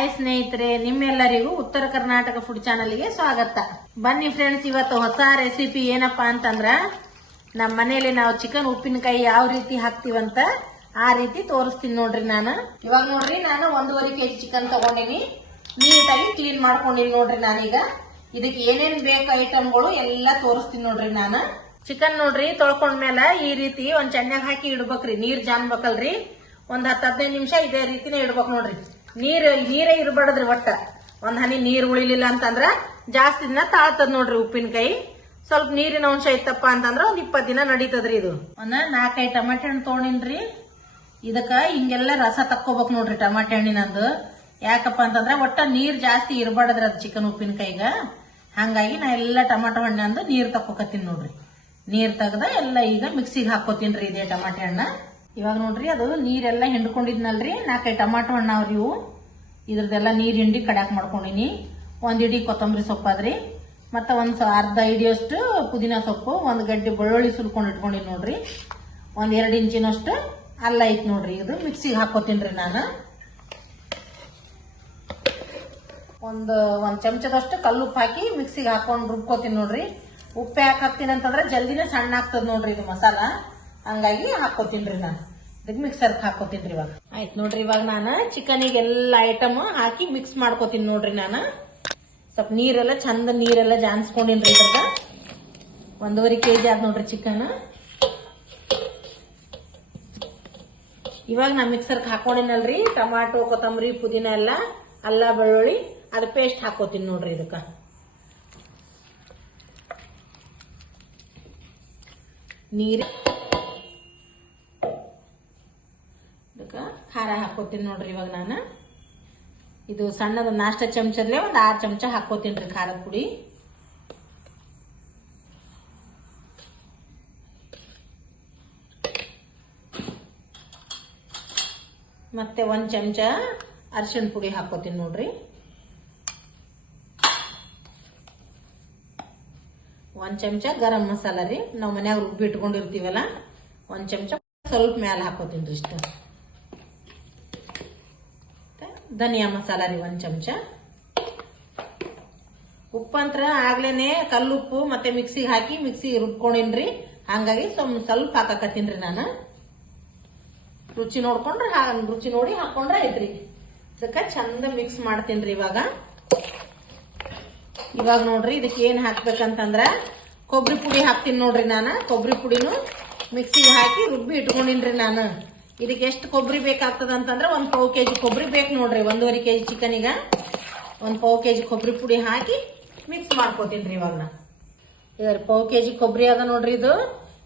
Hi ಸ್ನೇಹಿತರೆ, ನಿಮ್ಮೆಲ್ಲರಿಗೂ ಉತ್ತರ ಕರ್ನಾಟಕ ಫುಡ್ ಚಾನಲ್ಗೆ ಸ್ವಾಗತ. ಬನ್ನಿ ಫ್ರೆಂಡ್ಸ್, ಇವತ್ತು ಹೊಸ ರೆಸಿಪಿ ಏನಪ್ಪಾ ಅಂತಂದ್ರ ನಮ್ಮ ಮನೆಯಲ್ಲಿ ನಾವು ಚಿಕನ್ ಉಪ್ಪಿನಕಾಯಿ ಯಾವ ರೀತಿ ಹಾಕ್ತಿವಂತ ಆ ರೀತಿ ತೋರಿಸ್ತೀನಿ ನೋಡ್ರಿ. ಇವಾಗ ನೋಡ್ರಿ, ನಾನು 1.5 kg ಚಿಕನ್ ತಗೊಂಡಿನಿ. ನೀಟಾಗಿ ಕ್ಲೀನ್ ಮಾಡ್ಕೊಂಡಿನಿ ನೋಡ್ರಿ. ನಾನೀಗ ಇದಕ್ಕೆ ಏನೇನ್ ಬೇಕು ಐಟಮ್ಗಳು ಎಲ್ಲ ತೋರಿಸ್ತೀನಿ ನೋಡ್ರಿ. ಚಿಕನ್ ನೋಡ್ರಿ ತೊಳ್ಕೊಂಡ್ಮೇಲೆ ಈ ರೀತಿ ಒಂದ್ ಚೆನ್ನಾಗ ಹಾಕಿ ಇಡ್ಬೇಕ್ರಿ. ನೀರ್ ಜಾನ್ಬೇಕಲ್ರಿ. ಒಂದ್ 10-15 ನಿಮಿಷ ಇದೇ ರೀತಿನೇ ಇಡ್ಬೇಕು ನೋಡ್ರಿ. ನೀರೇ ಇರಬಾರ್ದ್ರಿ. ಒಟ್ಟ ಒಂದ್ ಹನಿ ನೀರ್ ಉಳಿಲಿಲ್ಲ ಅಂತಂದ್ರ ಜಾಸ್ತಿ ದಿನ ತಾಳ್ತದ ನೋಡ್ರಿ ಉಪ್ಪಿನಕಾಯಿ. ಸ್ವಲ್ಪ ನೀರಿನ ಅಂಶ ಇತ್ತಪ್ಪ ಅಂತಂದ್ರ ಒಂದ್ 20 ದಿನ ನಡೀತದ್ರಿ. ಇದು ಒಂದ್ 4-5 ಟಮಾಟೆ ಹಣ್ಣು ತಗೊಂಡಿನ್ರಿ. ಇದಕ್ಕ ಹಿಂಗೆಲ್ಲ ರಸ ತಕ್ಕೋಬೇಕು ನೋಡ್ರಿ ಟಮಾಟೆ ಹಣ್ಣಿನಂದು. ಯಾಕಪ್ಪ ಅಂತಂದ್ರ ಒಟ್ಟ ನೀರ್ ಜಾಸ್ತಿ ಇರಬಾರ್ದ್ರಿ ಅದು ಚಿಕನ್ ಉಪ್ಪಿನಕಾಯಿಗ. ಹಂಗಾಗಿ ನಾ ಎಲ್ಲ ಟಮಾಟೋ ಹಣ್ಣಂದು ನೀರ್ ತಕ್ಕೋಕತ್ತೀನಿ ನೋಡ್ರಿ. ನೀರ್ ತೆಗ್ದ ಎಲ್ಲ ಈಗ ಮಿಕ್ಸಿಗೆ ಹಾಕೋತೀನ್ರಿ ಇದೇ ಟಮಾಟೆ ಹಣ್ಣ. ಇವಾಗ ನೋಡ್ರಿ, ಅದು ನೀರೆಲ್ಲ ಹಿಂಡ್ಕೊಂಡಿದ್ನಲ್ರಿ. 4-5 ಟಮಾಟೋ ಹಣ್ಣು ಅವ್ರಿ ಇವು. ಇದ್ರದೆಲ್ಲ ನೀರ್ ಹಿಂಡಿ ಕಡ್ಯಾಕ್ ಮಾಡ್ಕೊಂಡಿನಿ. 1 ಇಡಿ ಕೊತ್ತಂಬರಿ ಸೊಪ್ಪು ಅದ್ರಿ, ಮತ್ತೆ ಅರ್ಧ ಇಡಿಯಷ್ಟು ಪುದೀನ ಸೊಪ್ಪು, 1 ಗಡ್ಡೆ ಬೆಳ್ಳುಳ್ಳಿ ಸುಲ್ಕೊಂಡು ಇಟ್ಕೊಂಡಿನಿ ನೋಡ್ರಿ. 1-2 ಇಂಚಿನಷ್ಟು ಅಲ್ಲ ಐತ್ ನೋಡ್ರಿ. ಇದು ಮಿಕ್ಸಿಗೆ ಹಾಕೋತೀನ್ರಿ ನಾನು. ಒಂದ್ ಚಮಚದಷ್ಟು ಕಲ್ಲುಪ್ಪು ಹಾಕಿ ಮಿಕ್ಸಿಗೆ ಹಾಕೊಂಡು ರುಬ್ಕೋತೀನಿ ನೋಡ್ರಿ. ಉಪ್ಪು ಯಾಕೆ ಹಾಕ್ತೀನಿ ಅಂತಂದ್ರೆ ಜಲ್ದಿನೇ ಸಣ್ಣ ಆಗ್ತದ ನೋಡ್ರಿ ಇದು ಮಸಾಲ. ಹಂಗಾಗಿ ಹಾಕೋತೀನ್ರಿ ನಾನು. ಇದಕ್ಕೆ ಮಿಕ್ಸರ್ಗೆ ಹಾಕೋತೀನ್ರಿ. ಇವಾಗ ಆಯ್ತು ನೋಡ್ರಿ. ಇವಾಗ ನಾನು ಚಿಕನಿಗೆ ಎಲ್ಲ ಐಟಮ್ ಹಾಕಿ ಮಿಕ್ಸ್ ಮಾಡ್ಕೋತೀನಿ ನೋಡ್ರಿ. ನಾನು ಸ್ವಲ್ಪ ನೀರೆಲ್ಲ ಜಾನ್ಸ್ಕೊಂಡಿನ್ರಿ. ಇದ್ರದ 1.5 kg ಆದ್ ನೋಡ್ರಿ ಚಿಕನ್. ಇವಾಗ ನಾ ಮಿಕ್ಸರ್ಗೆ ಹಾಕೊಂಡಿನಲ್ರಿ ಟಮಾಟೊ, ಕೊತ್ತಂಬರಿ, ಪುದೀನ ಎಲ್ಲ, ಅಲ್ಲ, ಬೆಳ್ಳುಳ್ಳಿ ಅದ್ ಪೇಸ್ಟ್ ಹಾಕೋತೀನಿ ನೋಡ್ರಿ. ಇದಕ್ಕ ನೀರು, ಖಾರ ಹಾಕೋತೀನಿ ನೋಡ್ರಿ. ಇವಾಗ ನಾನು ಇದು ಸಣ್ಣದ ನಾಷ್ಟ ಚಮಚದಲ್ಲೇ 6 ಚಮಚ ಹಾಕೋತೀನಿ ಖಾರದ ಪುಡಿ. ಮತ್ತೆ 1 ಚಮಚ ಅರಿಶಿಣ ಪುಡಿ ಹಾಕೋತೀನಿ ನೋಡ್ರಿ. 1 ಚಮಚ ಗರಂ ಮಸಾಲ ರೀ, ನಾವು ಮನ್ಯಾಗ ರುಬ್ಬಿ ಇಟ್ಕೊಂಡಿರ್ತೀವಲ್ಲ. 1 ಚಮಚ ಸ್ವಲ್ಪ ಮ್ಯಾಲ ಹಾಕೋತೀನಿ ಇಷ್ಟ. ಧನಿಯಾ ಮಸಾಲ ರೀ 1 ಚಮಚ. ಉಪ್ಪಂತ್ರ ಆಗ್ಲೇನೆ ಕಲ್ಲುಪ್ಪು ಮತ್ತೆ ಮಿಕ್ಸಿಗೆ ಹಾಕಿ ರುಬ್ಕೊಂಡಿನ್ರಿ. ಹಂಗಾಗಿ ಸ್ವಲ್ಪ ಹಾಕಕತ್ತೀನ್ರಿ ನಾನು. ರುಚಿ ನೋಡಿ ಹಾಕೊಂಡ್ರೆ ಐತ್ರಿ. ಇದಕ್ಕ ಚಂದ ಮಿಕ್ಸ್ ಮಾಡ್ತೀನ್ರಿ. ಇವಾಗ ನೋಡ್ರಿ, ಇದಕ್ಕೆ ಏನ್ ಹಾಕ್ಬೇಕಂತಂದ್ರ ಕೊಬ್ಬರಿ ಪುಡಿ ಹಾಕ್ತೀನಿ ನೋಡ್ರಿ. ನಾನು ಕೊಬ್ಬರಿ ಪುಡಿನು ಮಿಕ್ಸಿಗೆ ಹಾಕಿ ರುಬ್ಬಿ ಇಟ್ಕೊಂಡಿನ್ರಿ. ನಾನು ಇದಕ್ಕೆ ಎಷ್ಟು ಕೊಬ್ಬರಿ ಬೇಕಾಗ್ತದ ಅಂತಂದ್ರ 1 ಪಾವ್ kg ಕೊಬ್ಬರಿ ಬೇಕು ನೋಡ್ರಿ. 1.5 kg ಚಿಕನಿಗ 1 ಪಾವ್ kg ಕೊಬ್ಬರಿ ಪುಡಿ ಹಾಕಿ ಮಿಕ್ಸ್ ಮಾಡ್ಕೋತೀನ್ರಿ. ಇವಾಗ ಪಾವ್ kg ಕೊಬ್ಬರಿ ಅದ ನೋಡ್ರಿ. ಇದು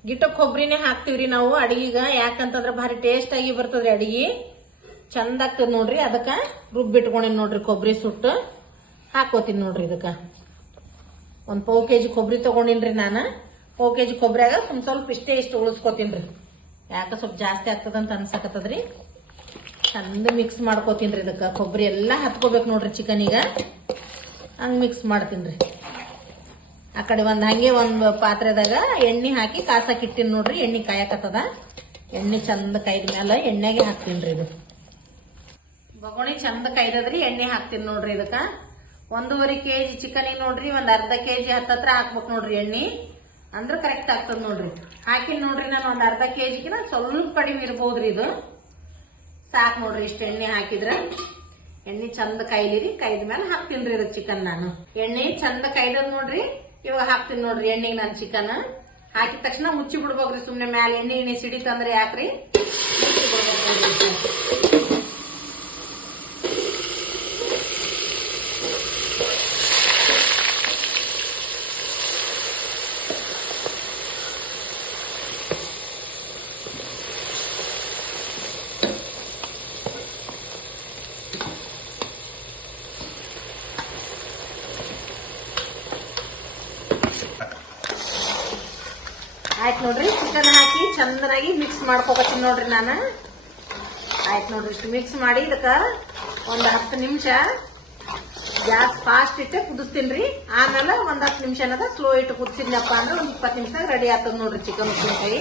ಗಿಟ್ಟ ಕೊಬ್ಬರಿನೇ ಹಾಕ್ತಿವ್ರಿ ನಾವು ಅಡಿಗೆಗ. ಯಾಕಂತಂದ್ರ ಭಾರಿ ಟೇಸ್ಟ್ ಆಗಿ ಬರ್ತದ್ರಿ ಅಡಿಗೆ, ಚಂದ ಆಗ್ತದ ನೋಡ್ರಿ. ಅದಕ್ಕ ರುಬ್ಬಿಟ್ಕೊಂಡಿನಿ ನೋಡ್ರಿ. ಕೊಬ್ಬರಿ ಸುಟ್ಟು ಹಾಕೋತೀನಿ ನೋಡ್ರಿ. ಇದಕ್ಕ 1 ಪಾವ್ kg ಕೊಬ್ಬರಿ ತಗೊಂಡಿನ್ರಿ ನಾನು. ಪಾವ್ kg ಕೊಬ್ಬರಿಯಾಗ ಸ್ವಲ್ಪ ಇಷ್ಟು ಉಳಿಸ್ಕೋತೀನ್ರಿ. ಯಾಕ ಸ್ವಲ್ಪ ಜಾಸ್ತಿ ಆಗ್ತದಂತ ಅನ್ಸಕತ್ತದ್ರಿ. ಚಂದ ಮಿಕ್ಸ್ ಮಾಡ್ಕೋತೀನ್ರಿ. ಇದಕ್ಕ ಕೊಬ್ಬರಿ ಎಲ್ಲ ಹತ್ಕೋಬೇಕು ನೋಡ್ರಿ ಚಿಕನಿಗ. ಹಂಗ ಮಿಕ್ಸ್ ಮಾಡ್ತೀನ್ರಿ. ಆ ಕಡೆ ಹಂಗೆ ಒಂದು ಪಾತ್ರೆದಾಗ ಎಣ್ಣೆ ಹಾಕಿ ಕಾಸಕ್ ಇಟ್ಟಿನಿ ನೋಡ್ರಿ. ಎಣ್ಣೆ ಕಾಯಕತ್ತದ. ಎಣ್ಣೆ ಚಂದ ಕಾಯ್ದ ಮ್ಯಾಲ ಎಣ್ಣೆಗೆ ಹಾಕ್ತೀನ್ರಿ. ಇದು ಬಗೋಣಿ ಚಂದ ಕಾಯ್ದದ್ರಿ. ಎಣ್ಣೆ ಹಾಕ್ತೀನಿ ನೋಡ್ರಿ. ಇದಕ್ಕ 1.5 kg ಚಿಕನಿಗೆ ನೋಡ್ರಿ ಅರ್ಧ kg ಹತ್ತತ್ರ ಹಾಕ್ಬೇಕು ನೋಡ್ರಿ ಎಣ್ಣೆ. ಅಂದ್ರ ಕರೆಕ್ಟ್ ಆಗ್ತದ ನೋಡ್ರಿ. ಹಾಕಿನ್ ನೋಡ್ರಿ ನಾನು ಅರ್ಧ kgಕಿನ ಸ್ವಲ್ಪ ಕಡಿಮೆ ಇರ್ಬೋದ್ರಿ. ಇದು ಸಾಕ್ ನೋಡ್ರಿ. ಇಷ್ಟ ಎಣ್ಣೆ ಹಾಕಿದ್ರ ಎಣ್ಣೆ ಚಂದ ಕಾಯ್ಲಿರಿ. ಕಾಯ್ದ ಮೇಲೆ ಹಾಕ್ತೀನ್ರಿ ಇದು ಚಿಕನ್. ನಾನು ಎಣ್ಣೆ ಚಂದ ಕಾಯ್ದದ್ ನೋಡ್ರಿ. ಇವಾಗ ಹಾಕ್ತೀನಿ ನೋಡ್ರಿ ಎಣ್ಣೆಗೆ ನಾನು ಚಿಕನ್. ಹಾಕಿದ ತಕ್ಷಣ ಮುಚ್ಚಿ ಬಿಡ್ಬೇಕ್ರಿ. ಸುಮ್ನೆ ಮ್ಯಾಲ ಎಣ್ಣೆ ಸಿಡಿತಂದ್ರೆ ಯಾಕ್ರಿ, ಮುಚ್ಚಿ ಬಿಡ್ಬೇಕು. ಆಯ್ತು ನೋಡ್ರಿ, ಚಿಕನ್ ಹಾಕಿ ಚಂದನಾಗಿ ಮಿಕ್ಸ್ ಮಾಡ್ಕೋಕತ್ತೀನಿ ನೋಡ್ರಿ ನಾನು. ಆಯ್ತು ನೋಡ್ರಿ, ಇಷ್ಟು ಮಿಕ್ಸ್ ಮಾಡಿ ಇದಕ್ಕ 10 ನಿಮಿಷ ಗ್ಯಾಸ್ ಫಾಸ್ಟ್ ಇಟ್ಟೆ ಕುದಿಸ್ತೀನ್ರಿ. ಆಮೇಲೆ 10 ನಿಮಿಷ ಏನದ ಸ್ಲೋ ಇಟ್ಟು ಕುದಿಸಿದ್ನಪ್ಪ ಅಂದ್ರೆ 20 ನಿಮಿಷದಾಗ ರೆಡಿ ಆಗ್ತದ ನೋಡ್ರಿ ಚಿಕನ್ ಉಪ್ಪಿನಕಾಯಿ.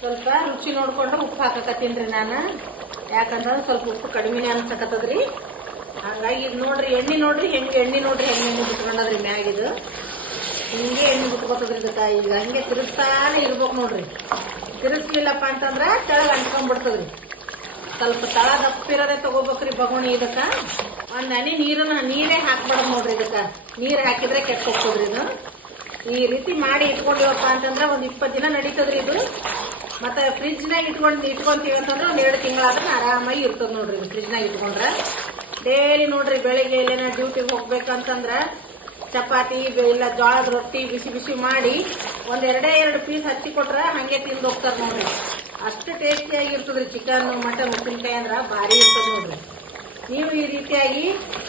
ಸ್ವಲ್ಪ ರುಚಿ ನೋಡ್ಕೊಂಡು ಉಪ್ಪು ಹಾಕಕತ್ತೀನ್ರಿ ನಾನು. ಯಾಕಂದ್ರೆ ಸ್ವಲ್ಪ ಉಪ್ಪು ಕಡಿಮೆನೇ ಅನ್ಸಕತ್ತದ್ರಿ. ಹಂಗಾಗಿ ಇದು ನೋಡ್ರಿ ಎಣ್ಣೆ ನೋಡ್ರಿ ಹೆಂಗೆ ಬಿಟ್ಕೊಂಡದ್ರಿ ಮ್ಯಾಗಿದು. ಹಿಂಗೆ ಎಣ್ಣೆ ಬಿಟ್ಕೋತದ್ರಿ ಇದಕ್ಕ. ಈಗ ಹಂಗೆ ತಿರುಗಿಸ್ತಾನೆ ಇರ್ಬೇಕು ನೋಡ್ರಿ. ತಿರುಗಿಸ್ಲಿಲ್ಲಪ್ಪ ಅಂತಂದ್ರ ತೆಳಗ್ ಅಂಟ್ಕೊಂಡ್ಬಿಡ್ತದ್ರಿ. ಸ್ವಲ್ಪ ತಳ ದಪ್ಪಿರೋದೇ ತಗೋಬೇಕ್ರಿ ಬಗೋಣಿ. ಇದಕ್ಕ ಒಂದ್ ಹನಿ ನೀರೇ ಹಾಕ್ಬಾರ್ದು ನೋಡ್ರಿ. ಇದಕ್ಕ ನೀರ್ ಹಾಕಿದ್ರೆ ಕೆಟ್ಟ ಹೋಗ್ತದ್ರಿ ಇದು. ಈ ರೀತಿ ಮಾಡಿ ಇಟ್ಕೊಂಡಿವಪ್ಪ ಅಂತಂದ್ರ ಒಂದ್ 20 ದಿನ ನಡೀತದ್ರಿ ಇದು. ಮತ್ತೆ ಫ್ರಿಜ್ನಾಗ ಇಟ್ಕೊಂತೀವಿ ಅಂತಂದ್ರೆ ಒಂದ್ 2 ತಿಂಗಳಾದ್ರೆ ಆರಾಮಾಗಿ ಇರ್ತದ ನೋಡ್ರಿ. ಫ್ರಿಜ್ನಾಗ ಇಟ್ಕೊಂಡ್ರ ಡೈಲಿ ನೋಡ್ರಿ ಬೆಳಿಗ್ಗೆ ಎಲ್ಲೇನ ಡ್ಯೂಟಿಗೆ ಹೋಗ್ಬೇಕಂತಂದ್ರ ಚಪಾತಿ ಇಲ್ಲ ಜೋಳದ ರೊಟ್ಟಿ ಬಿಸಿ ಮಾಡಿ ಒಂದ್ 2 ಪೀಸ್ ಹಚ್ಚಿ ಕೊಟ್ರ ಹಂಗೆ ತಿಂದು ಹೋಗ್ತಾರ ನೋಡ್ರಿ. ಅಷ್ಟು ಟೇಸ್ಟಿಯಾಗಿ ಇರ್ತದ್ರಿ. ಚಿಕನ್ ಮಟನ್ ಉಪ್ಪಿನಕಾಯಿ ಅಂದ್ರ ಭಾರಿ ಇರ್ತದ ನೋಡ್ರಿ. ನೀವು ಈ ರೀತಿಯಾಗಿ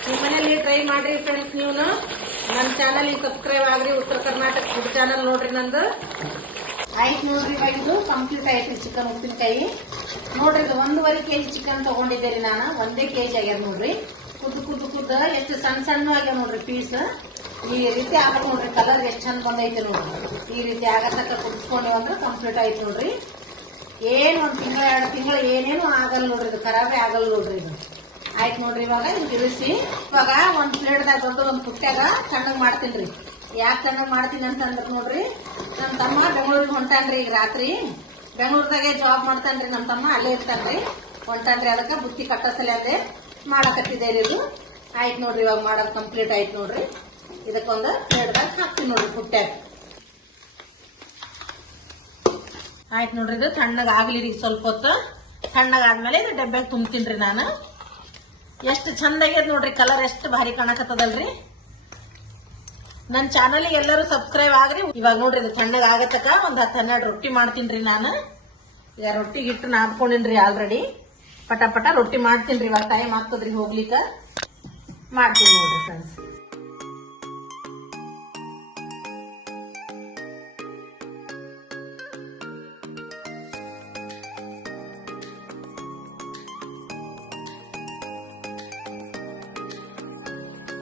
ನಿಮ್ಮ ಮನೇಲಿ ಟ್ರೈ ಮಾಡ್ರಿ ಫ್ರೆಂಡ್ಸ್. ನೀವು ನನ್ನ ಚಾನಲ್ ಸಬ್ಸ್ಕ್ರೈಬ್ ಆಗ್ರಿ. ಉತ್ತರ ಕರ್ನಾಟಕ ಫುಡ್ ಚಾನಲ್ ನೋಡ್ರಿ ನಂದು. ಆಯ್ತು ನೋಡ್ರಿ, ಇದು ಕಂಪ್ಲೀಟ್ ಆಯ್ತು ಚಿಕನ್ ಉಪ್ಪಿನಕಾಯಿ. ನೋಡ್ರಿ ಇದು 1.5 kg ಚಿಕನ್ ತಗೊಂಡಿದ್ದೇರಿ ನಾನು. 1 kg ಆಗ್ಯಾದ ನೋಡ್ರಿ. ಕುದ್ದು ಎಷ್ಟು ಸಣ್ಣ ಆಗ್ಯಾವ ನೋಡ್ರಿ ಪೀಸ್. ಈ ರೀತಿ ಆಗಲ್ಲ ನೋಡ್ರಿ. ಕಲರ್ ಎಷ್ಟು ಚಂದ ಬಂದೈತೆ ನೋಡ್ರಿ. ಈ ರೀತಿ ಆಗತಕ್ಕ ಕುದಿಸ್ಕೊಂಡೇವ ಅಂದ್ರೆ ಕಂಪ್ಲೀಟ್ ಆಯ್ತು ನೋಡ್ರಿ. ಏನ್ 1 ತಿಂಗಳ 2 ತಿಂಗಳು ಏನೇನು ಆಗಲ್ಲ ನೋಡ್ರಿ. ಇದು ಖರಾಬೇ ಆಗಲ್ಲ ನೋಡ್ರಿ. ಇದು ಆಯ್ತು ನೋಡ್ರಿ. ಇವಾಗ ಹಿಂಗೆ ಇಳಿಸಿ ಇವಾಗ ಒಂದ್ ಪ್ಲೇಟ್ದಾಗ ದೊಡ್ಡ ಒಂದು ಪುಟ್ಟ್ಯಾಗ ತಣ್ಣಗ್ ಮಾಡ್ತೀನಿ. ಯಾಕೆ ತಣ್ಣಗ್ ಮಾಡ್ತೀನಿ ಅಂತಂದ್ರೆ ನೋಡ್ರಿ, ನಮ್ ತಮ್ಮ ಬೆಂಗಳೂರಿಗೆ ಹೊಂಟಾನ್ರಿ. ಈಗ ರಾತ್ರಿ ಬೆಂಗಳೂರದಾಗೆ ಜಾಬ್ ಮಾಡ್ತಾನ್ರಿ ನಮ್ ತಮ್ಮ. ಅಲ್ಲೇ ಇರ್ತಾನ್ರಿ. ಹೊಂಟಾನ್ರಿ. ಅದಕ್ಕೆ ಬುತ್ತಿ ಕಟ್ಟಸಲೆ ಅಂದೆ ಮಾಡಕತ್ತಿದ್ದೇರಿ ಇದು. ಆಯ್ತು ನೋಡ್ರಿ. ಇವಾಗ ಮಾಡೋದು ಕಂಪ್ಲೀಟ್ ಆಯ್ತು ನೋಡ್ರಿ. ಇದಕ್ಕೊಂದು ಪ್ಲೇಟ್ದಾಗ ಹಾಕ್ತೀನಿ ನೋಡ್ರಿ ಪುಟ್ಟ್ಯಾಗ. ಆಯ್ತು ನೋಡ್ರಿ. ಇದು ತಣ್ಣಗ್ ಆಗ್ಲಿ ರೀ ಸ್ವಲ್ಪ ಹೊತ್ತು. ತಣ್ಣಗಾದ್ಮೇಲೆ ಇದು ಡಬ್ಬ್ಯಾಗ ತುಂಬ್ತೀನ್ರಿ ನಾನು. ಎಷ್ಟು ಚಂದ ಆಗ್ಯದ ನೋಡ್ರಿ. ಕಲರ್ ಎಷ್ಟು ಭಾರಿ ಕಾಣಕತ್ತದಲ್ರಿ. ನನ್ನ ಚಾನಲ್ಗೆ ಎಲ್ಲರೂ ಸಬ್ಸ್ಕ್ರೈಬ್ ಆಗ್ರಿ. ಇವಾಗ ನೋಡ್ರಿ ಇದು ತಣ್ಣಗ ಆಗತಕ್ಕ ಒಂದ್ 10-12 ರೊಟ್ಟಿ ಮಾಡ್ತೀನ್ರಿ ನಾನು. ಈಗ ರೊಟ್ಟಿ ಹಿಟ್ಟು ನಾದ್ಕೊಂಡಿನ್ರಿ ಆಲ್ರೆಡಿ. ಪಟ ರೊಟ್ಟಿ ಮಾಡ್ತೀನ್ರಿ. ಇವಾಗ ಟೈಮ್ ಆಗ್ತದ್ರಿ ಹೋಗ್ಲಿಕ್ಕ. ಮಾಡ್ತೀನಿ ನೋಡ್ರಿ ಫ್ರೆಂಡ್ಸ್.